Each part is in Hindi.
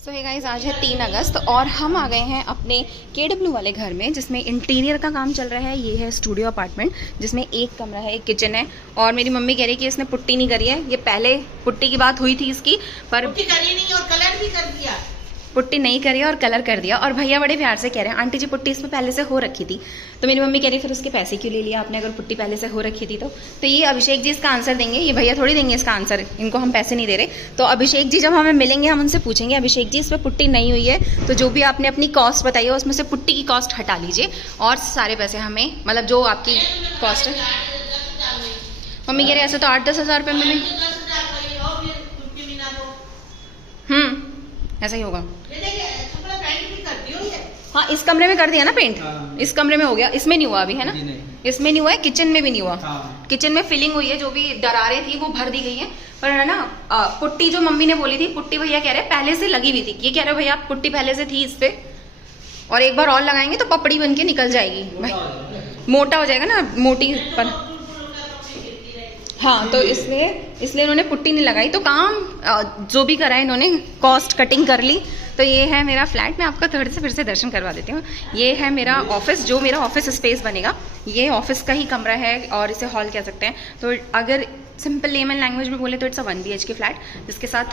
सो हे गाइस, आज है 3 अगस्त और हम आ गए हैं अपने KW वाले घर में जिसमें इंटीरियर का काम चल रहा है। ये है स्टूडियो अपार्टमेंट जिसमें एक कमरा है, एक किचन है। और मेरी मम्मी कह रही है कि इसने पुट्टी नहीं करी है। ये पहले पुट्टी की बात हुई थी इसकी, पर पुट्टी करी नहीं और कलर भी कर दिया। पुट्टी नहीं करी और कलर कर दिया। और भैया बड़े प्यार से कह रहे हैं आंटी जी पुट्टी इसमें पहले से हो रखी थी। तो मेरी मम्मी कह रही फिर उसके पैसे क्यों ले लिया आपने अगर पुट्टी पहले से हो रखी थी तो ये अभिषेक जी इसका आंसर देंगे, ये भैया थोड़ी देंगे इसका आंसर, इनको हम पैसे नहीं दे रहे। तो अभिषेक जी जब हमें मिलेंगे हम उनसे पूछेंगे अभिषेक जी इस पर पुट्टी नहीं हुई है तो जो भी आपने अपनी कॉस्ट बताई है उसमें से पुट्टी की कॉस्ट हटा लीजिए और सारे पैसे हमें, मतलब जो आपकी कॉस्ट है। मम्मी कह रहे ऐसे तो 8-10 हज़ार रुपये में ऐसा ही होगा। हाँ, इस कमरे में कर दिया ना पेंट। हाँ। इस कमरे में हो गया, इसमें नहीं हुआ अभी, है ना? इसमें नहीं हुआ है, किचन में भी नहीं हुआ। हाँ। किचन में फिलिंग हुई है, जो भी दरारें थी वो भर दी गई है। पर है ना पुट्टी जो मम्मी ने बोली थी, पुट्टी भैया कह रहे पहले से लगी हुई थी। ये कह रहे भैया पुट्टी पहले से थी इस पे और एक बार और लगाएंगे तो पपड़ी बन के निकल जाएगी भाई, मोटा हो जाएगा ना, मोटी पर। हाँ, तो इसलिए इन्होंने पुट्टी नहीं लगाई। तो काम जो भी करा है इन्होंने कॉस्ट कटिंग कर ली। तो ये है मेरा फ्लैट। मैं आपका थोड़े से फिर से दर्शन करवा देती हूँ। ये है मेरा ऑफिस, जो मेरा ऑफिस स्पेस बनेगा। ये ऑफिस का ही कमरा है और इसे हॉल कह सकते हैं। तो अगर सिंपल लेमन लैंग्वेज में बोले तो इट्स अ 1 BHK फ्लैट जिसके साथ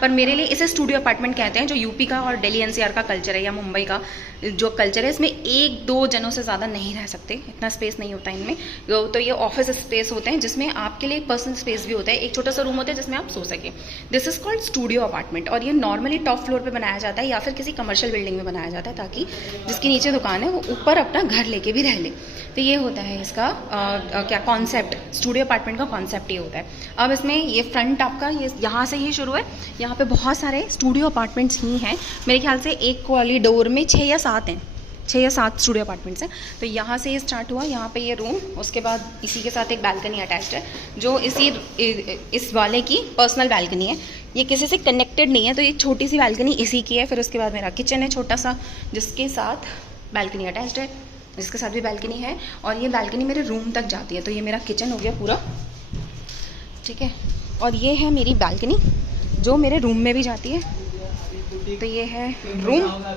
पर मेरे लिए इसे स्टूडियो अपार्टमेंट कहते हैं। जो यूपी का और दिल्ली NCR का कल्चर है या मुंबई का जो कल्चर है, इसमें 1-2 जनों से ज़्यादा नहीं रह सकते, इतना स्पेस नहीं होता इनमें। तो ये ऑफिस स्पेस होते हैं जिसमें आपके लिए एक पर्सनल स्पेस भी होता है, एक छोटा सा रूम होता है जिसमें आप सो सके। This is called studio apartment और ये नॉर्मली टॉप फ्लोर पर बनाया जाता है या फिर किसी कमर्शियल बिल्डिंग में बनाया जाता है ताकि जिसकी नीचे दुकान है वो ऊपर अपना घर लेके भी रह ले। तो ये होता है इसका क्या कॉन्सेप्ट, स्टूडियो अपार्टमेंट का कॉन्सेप्ट ये होता है। अब इसमें ये फ्रंट आपका ये यहाँ से ही शुरू है। यहाँ पे बहुत सारे स्टूडियो अपार्टमेंट्स ही हैं। मेरे ख्याल से एक वाली डोर में 6 या 7 हैं, 6 या 7 स्टूडियो अपार्टमेंट्स हैं। तो यहाँ से ये स्टार्ट हुआ, यहाँ पे ये रूम, उसके बाद इसी के साथ एक बैल्कनी अटैच्ड है जो इस वाले की पर्सनल बैल्कनी है। ये किसी से कनेक्टेड नहीं है, तो ये छोटी सी बैल्कनी इसी की है। फिर उसके बाद मेरा किचन है छोटा सा जिसके साथ बैल्कनी अटैच्ड है, जिसके साथ भी बैल्कनी है। और ये बैल्कनी मेरे रूम तक जाती है। तो ये मेरा किचन हो गया पूरा, ठीक है। और ये है मेरी बैल्कनी जो मेरे रूम में भी जाती है। तो ये है रूम। हाँ,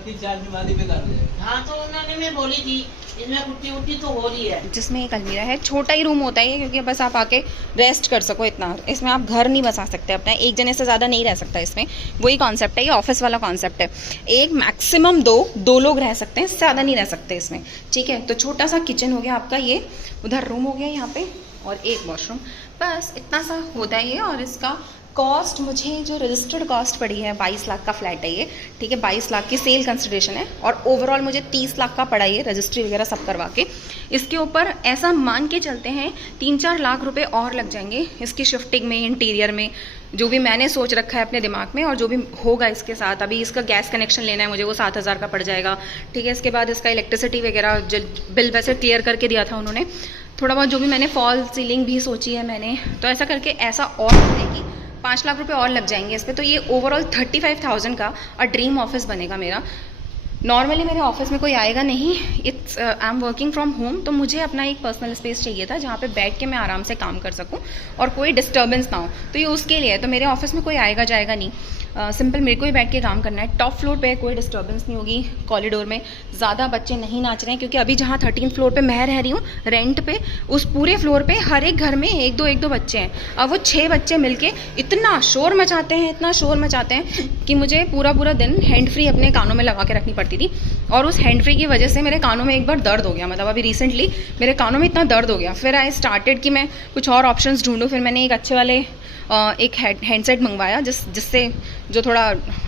तो उन्होंने मैं बोली थी इसमें पुट्टी उट्टी तो हो रही है। जिसमें एक अलमीरा है, छोटा ही रूम होता है ये क्योंकि बस आप आके रेस्ट कर सको इतना। इसमें आप घर नहीं बसा सकते अपना, एक जने से ज़्यादा नहीं रह सकता इसमें। वही कॉन्सेप्ट है, ये ऑफिस वाला कॉन्सेप्ट है। एक मैक्सिमम दो लोग रह सकते हैं, इससे ज़्यादा नहीं रह सकते इसमें, ठीक है। तो छोटा सा किचन हो गया आपका, ये उधर रूम हो गया यहाँ पे और एक वॉशरूम, बस इतना सा होता है ये। और इसका कॉस्ट मुझे जो रजिस्टर्ड कॉस्ट पड़ी है 22 लाख का फ्लैट है ये, ठीक है। 22 लाख की सेल कंसिडरेशन है और ओवरऑल मुझे 30 लाख का पड़ा ये रजिस्ट्री वगैरह सब करवा के। इसके ऊपर ऐसा मान के चलते हैं 3-4 लाख रुपए और लग जाएंगे इसकी शिफ्टिंग में, इंटीरियर में, जो भी मैंने सोच रखा है अपने दिमाग में और जो भी होगा इसके साथ। अभी इसका गैस कनेक्शन लेना है मुझे, वो 7,000 का पड़ जाएगा, ठीक है। इसके बाद इसका इलेक्ट्रिसिटी वगैरह बिल वैसे क्लियर करके दिया था उन्होंने। थोड़ा बहुत जो भी मैंने फॉल सीलिंग भी सोची है मैंने, तो ऐसा करके ऐसा और कि 5 लाख रुपए और लग जाएंगे इस पर। तो ये ओवरऑल 35,000 का और ड्रीम ऑफिस बनेगा मेरा। नॉर्मली मेरे ऑफिस में कोई आएगा नहीं, it's I am working from home. तो मुझे अपना एक पर्सनल स्पेस चाहिए था जहाँ पे बैठ के मैं आराम से काम कर सकूँ और कोई डिस्टर्बेंस ना हो। तो ये उसके लिए है। तो मेरे ऑफिस में कोई आएगा जाएगा नहीं, सिंपल मेरे को ही बैठ के काम करना है। टॉप फ्लोर पे कोई डिस्टर्बेंस नहीं होगी, कॉरिडोर में ज़्यादा बच्चे नहीं नाच रहे हैं क्योंकि अभी जहाँ 13th फ्लोर पे मैं रह रही हूँ रेंट पे, उस पूरे फ्लोर पे हर एक घर में 1-2 बच्चे हैं। अब वो 6 बच्चे मिलके इतना शोर मचाते हैं, इतना शोर मचाते हैं कि मुझे पूरा दिन हैंड फ्री अपने कानों में लगा के रखनी पड़ती थी। और उस हैंड फ्री की वजह से मेरे कानों में एक बार दर्द हो गया, मतलब अभी रिसेंटली मेरे कानों में इतना दर्द हो गया। फिर आई स्टार्टेड कि मैं कुछ और ऑप्शंस ढूंढूं। फिर मैंने एक अच्छे वाले एक हैंडसेट मंगवाया जिससे जो थोड़ा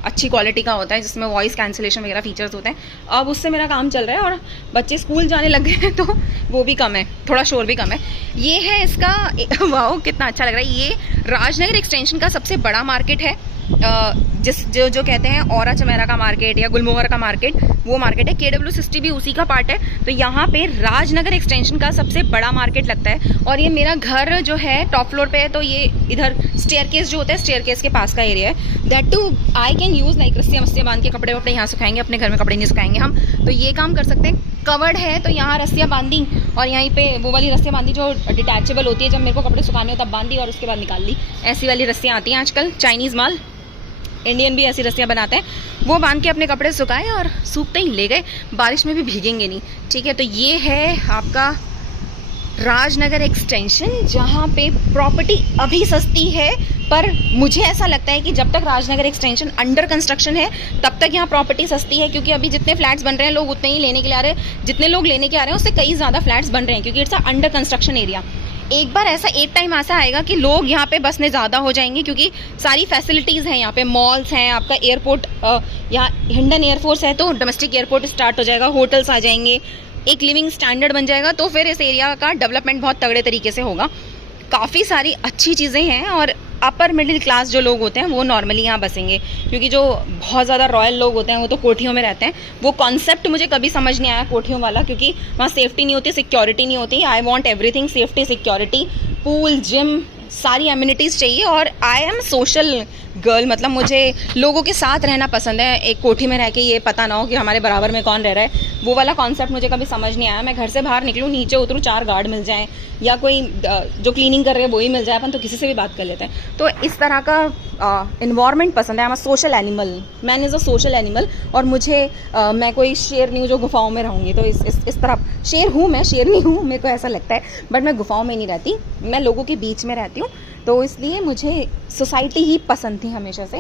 अच्छी क्वालिटी का होता है, जिसमें वॉइस कैंसिलेशन वगैरह फीचर्स होते हैं। अब उससे मेरा काम चल रहा है और बच्चे स्कूल जाने लग गए हैं तो वो भी कम है, थोड़ा शोर भी कम है। ये है इसका वाओ कितना अच्छा लग रहा है। ये राजनगर एक्सटेंशन का सबसे बड़ा मार्केट है, जो कहते हैं औरा चमेरा का मार्केट या गुलमोहर का मार्केट, वो मार्केट है। KW सिटी भी उसी का पार्ट है। तो यहाँ पे राजनगर एक्सटेंशन का सबसे बड़ा मार्केट लगता है। और ये मेरा घर जो है टॉप फ्लोर पे है, तो ये इधर स्टेयरकेस जो होता है, स्टेयरकेस के पास का एरिया है। That too I can use like रस्सियाँ बांध के कपड़े वपड़े यहाँ सुखाएंगे, अपने घर में कपड़े नहीं सुखाएंगे हम, तो ये काम कर सकते हैं। कवर्ड है तो यहाँ रस्सियाँ बांधी और यहीं पे वो वाली रस्सियाँ बांधी जो डिटैचेबल होती है, जब मेरे को कपड़े सुखाने हो तब बांधी और उसके बाद निकाल ली। ऐसी वाली रस्सियाँ आती हैं आजकल, चाइनीज़ माल। इंडियन भी ऐसी रस्सियाँ बनाते हैं, वो बांध के अपने कपड़े सुखाए और सूखते ही ले गए, बारिश में भी भीगेंगे नहीं। ठीक है, तो ये है आपका राजनगर एक्सटेंशन, जहाँ पे प्रॉपर्टी अभी सस्ती है, पर मुझे ऐसा लगता है कि जब तक राजनगर एक्सटेंशन अंडर कंस्ट्रक्शन है तब तक यहाँ प्रॉपर्टी सस्ती है, क्योंकि अभी जितने फ्लैट्स बन रहे हैं लोग उतने ही लेने के लिए आ रहे हैं, जितने लोग लेने के आ रहे हैं उससे कई ज़्यादा फ्लैट्स बन रहे हैं, क्योंकि it's a under construction area. एक बार ऐसा एक टाइम ऐसा आएगा कि लोग यहाँ पे बसने ज़्यादा हो जाएंगे, क्योंकि सारी फैसिलिटीज़ हैं यहाँ पे, मॉल्स हैं, आपका एयरपोर्ट, यहाँ हिंडन एयरफोर्स है तो डोमेस्टिक एयरपोर्ट स्टार्ट हो जाएगा, होटल्स आ जाएंगे, एक लिविंग स्टैंडर्ड बन जाएगा, तो फिर इस एरिया का डेवलपमेंट बहुत तगड़े तरीके से होगा। काफ़ी सारी अच्छी चीज़ें हैं, और अपर मिडिल क्लास जो लोग होते हैं वो नॉर्मली यहाँ बसेंगे, क्योंकि जो बहुत ज़्यादा रॉयल लोग होते हैं वो तो कोठियों में रहते हैं। वो कॉन्सेप्ट मुझे कभी समझ नहीं आया कोठियों वाला, क्योंकि वहाँ सेफ्टी नहीं होती, सिक्योरिटी नहीं होती। I want everything, safety, security, pool, gym, सारी एमिनिटीज़ चाहिए। और आई एम सोशल गर्ल, मतलब मुझे लोगों के साथ रहना पसंद है। एक कोठी में रह के ये पता ना हो कि हमारे बराबर में कौन रह रहा है, वो वाला कॉन्सेप्ट मुझे कभी समझ नहीं आया। मैं घर से बाहर निकलूँ, नीचे उतरूँ, 4 गार्ड मिल जाएं, या कोई जो क्लीनिंग कर रहे हैं वही मिल जाए, अपन तो किसी से भी बात कर लेते हैं। तो इस तरह का इन्वायरमेंट पसंद है। I am a social animal, man is a social animal. और मुझे मैं कोई शेर नहीं हूँ जो गुफाओं में रहूँगी, तो इस तरह शेर हूँ मैं, शेर नहीं हूँ, मेरे को ऐसा लगता है, बट मैं गुफाओं में नहीं रहती, मैं लोगों के बीच में रहती हूँ। तो इसलिए मुझे सोसाइटी ही पसंद थी हमेशा से।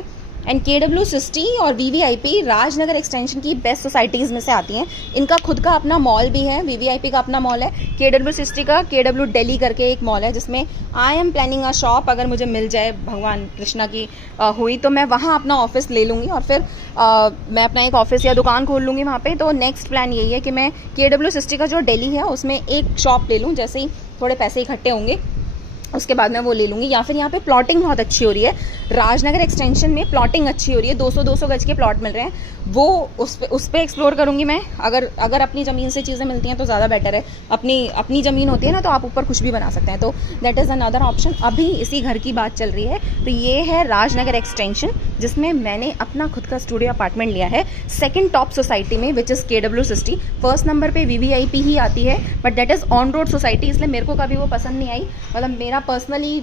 एंड KW60 और VVIP राजनगर एक्सटेंशन की बेस्ट सोसाइटीज़ में से आती हैं। इनका खुद का अपना मॉल भी है, VVIP का अपना मॉल है, KW60 का KW दिल्ली करके एक मॉल है, जिसमें I am planning a shop. अगर मुझे मिल जाए, भगवान कृष्णा की हुई, तो मैं वहाँ अपना ऑफिस ले लूँगी, और फिर मैं अपना एक ऑफिस या दुकान खोल लूँगी वहाँ पे। तो नेक्स्ट प्लान यही है कि मैं KW60 का जो दिल्ली है उसमें एक शॉप ले लूँ, जैसे ही थोड़े पैसे इकट्ठे होंगे उसके बाद मैं वो ले लूँगी। या फिर यहाँ पे प्लॉटिंग बहुत अच्छी हो रही है, राजनगर एक्सटेंशन में प्लॉटिंग अच्छी हो रही है, 200-200 गज के प्लॉट मिल रहे हैं, वो उस पे एक्सप्लोर करूँगी मैं। अगर अपनी ज़मीन से चीज़ें मिलती हैं तो ज़्यादा बेटर है। अपनी ज़मीन होती है ना, तो आप ऊपर कुछ भी बना सकते हैं, तो दैट इज़ अनदर ऑप्शन। अभी इसी घर की बात चल रही है, तो ये है राजनगर एक्सटेंशन, जिसमें मैंने अपना खुद का स्टूडियो अपार्टमेंट लिया है, सेकेंड टॉप सोसाइटी में, which is KW60। First number पे VVIP ही आती है, but that is on road society, इसलिए मेरे को कभी वो पसंद नहीं आई। मतलब मेरा पर्सनली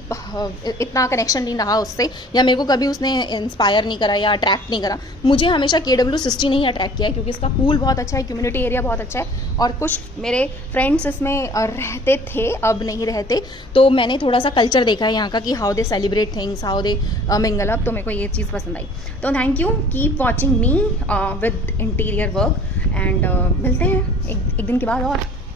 इतना कनेक्शन नहीं रहा उससे, या मेरे को कभी उसने इंस्पायर नहीं करा या अट्रैक्ट नहीं करा। मुझे हमेशा KW60 नहीं अट्रैक्ट किया है, क्योंकि इसका पूल बहुत अच्छा है, कम्युनिटी एरिया बहुत अच्छा है, और कुछ मेरे फ्रेंड्स इसमें रहते थे, अब नहीं रहते, तो मैंने थोड़ा सा कल्चर देखा है यहाँ का कि how they celebrate things, how they mingle up, तो मेरे को ये चीज़ पसंद आई। तो thank you, keep watching me with interior work, and मिलते हैं एक दिन के बाद और